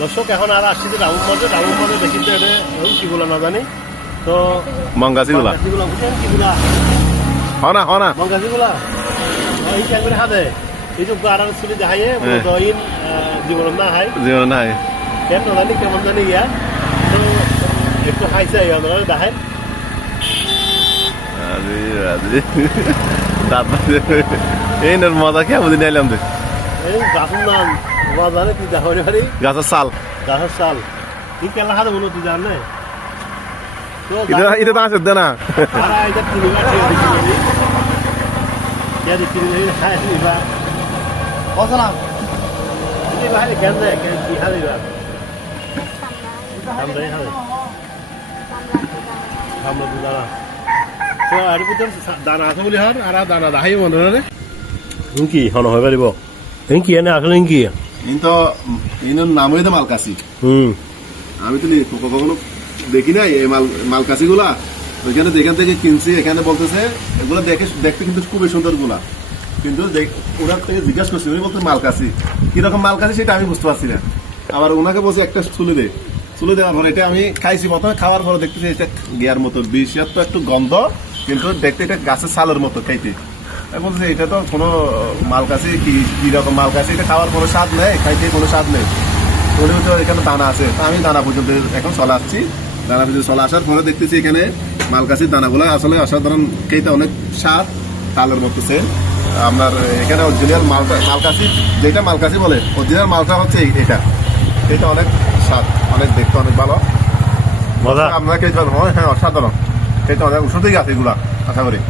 দর্শক এখন আর আসছি যে ডাউন মাঝে দেখি তো এটা কিগুলা না জানি তো মঙ্গাসিগুলা বুঝছেন কিগুলা হনা মঙ্গাসিগুলা এই ক্যামেরা হাতে এই যে আরাম চুলি দেখাইয়ে দইন জীবন না হাই কেন জানি কেমন জানি ইয়া তো একটু খাইছে আমরা দেখাই এই নর মজা কে বুঝি নাইলাম তো এই গাছের নাম জানে তুই দেখা গাছের সাল এই কেলা হাতে বলো তুই জানে তো এটা তো আছে না আরা এটা তিনবার ঠিক আছে তিনবার খাই নিবা ওসালাম এই বাইরে কেন যায় কি হালে বা আমরা দুদানা তো আর ভিতর দানা আছে বলি হার আর দানা দাহাই মনে রে কি হন হয়ে পারিব কি এনে আসলে কি কিন্তু এর নামই তো মালকাসি আমি তো কখনো দেখি নাই এই মালকাসি গুলা ওইখানে যেখান থেকে কিনছি এখানে বলতেছে এগুলো দেখতে কিন্তু খুবই সুন্দর গুলা কিন্তু ওনার থেকে জিজ্ঞাসা করছি উনি বলতে মালকাসি কিরকম মালকাসি সেটা আমি বুঝতে পারছি না আবার ওনাকে বলছি একটা চুলে দেওয়ার পরে এটা আমি খাইছি প্রথমে খাওয়ার পরে দেখতেছি এটা গিয়ার মতো বিষ তো একটু গন্ধ কিন্তু দেখতে এটা গাছের ছালের মতো খাইতে বলছি এটা তো কোনো মালকাসি কিরকম মালকাসি এটা খাওয়ার কোনো স্বাদ নেই খাইতে কোনো স্বাদ নেই ওদের তো এখানে দানা আছে আমি দানা পর্যন্ত এখন চলে আসছি দানা পর্যন্ত চলে আসার পরে দেখতেছি এখানে মালকাসির দানাগুলো আসলে অসাধারণ খেতে অনেক স্বাদ তালের মতো সেন আপনার এখানে অরিজিনাল মালকাসি যেটা মালকাসি বলে অরিজিনাল মালটা হচ্ছে এটা অনেক স্বাদ অনেক দেখতে অনেক ভালো মজা আপনারা খেতে পারবেন হ্যাঁ অসাধারণ খেতে অনেক ওষুধই আছে এগুলা আশা করি